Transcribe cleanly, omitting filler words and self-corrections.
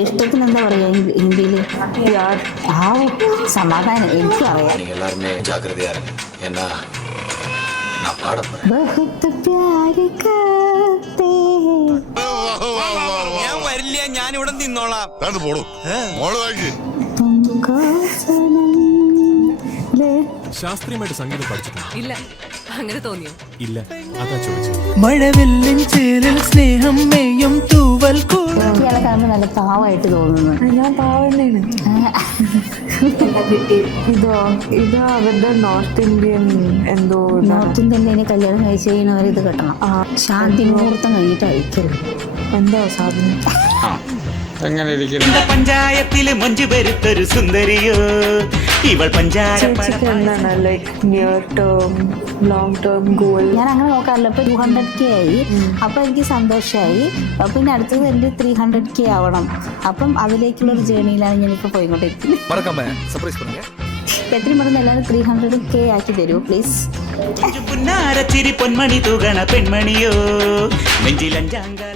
ഇഷ്ടത്തിന് എന്താ പറയാ ഹിന്ദിയിൽ? സമാധാനം എനിക്കും അറിയാം. ബഹുത് പ്യാര് കർത്തേ ഞാൻ വരില്ല, ഞാൻ ഇവിടെ നിന്നോളാം. തുംകോ സനം ലേ. ശാസ്ത്രീയമായിട്ട് സംഗീതം പഠിച്ചിട്ടുണ്ട്? ഇല്ല. അങ്ങനെ തോന്നിയോ? ഇല്ല, അതാ ചോദിച്ചത്. മഴവില്ലിൻ ചേരിൽ സ്നേഹം മെയ്യും തൂവൽ ഇയാളെ കാണുമ്പോൾ നല്ല പാവമായിട്ട് തോന്നുന്നു. ഞാൻ പാവണ്ണയാണ്. ഇതോ അവരുടെ നോർത്ത് ഇന്ത്യൻ എന്തോ. നോർത്ത് ഇന്ത്യൻ കല്യാണം കഴിച്ച് കഴിയുന്നവർ ഇത് കെട്ടണം. ശാന്തി മുഹൂർത്തം കഴിഞ്ഞിട്ട് അയക്കരുത്. എന്താ സാധനം? പഞ്ചായത്തില് മഞ്ജു പെരുത്തൊരു സുന്ദരിയോ ഇവൾ ചേച്ചിക്ക് എന്താണ് like near term long term goal? ഞാൻ അങ്ങനെ നോക്കാറില്ല. ഇപ്പൊ 200K ആയി, അപ്പൊ എനിക്ക് സന്തോഷമായി. പിന്നെ അടുത്തത് എന്റെ 300K ആവണം. അപ്പം അതിലേക്കുള്ള ഒരു ജേണിയിലാണ് ഞാനിപ്പോ പോയിക്കൊണ്ടിരിക്കുന്നത്. എത്രയും പെട്ടെന്ന് എല്ലാവരും 300K ആക്കി തരൂ പ്ലീസ്. പൊന്നാരച്ചിരി പൊന്മണി തൂകണ പെൺമണിയോ നെഞ്ചിലഞ്ചാങ്ക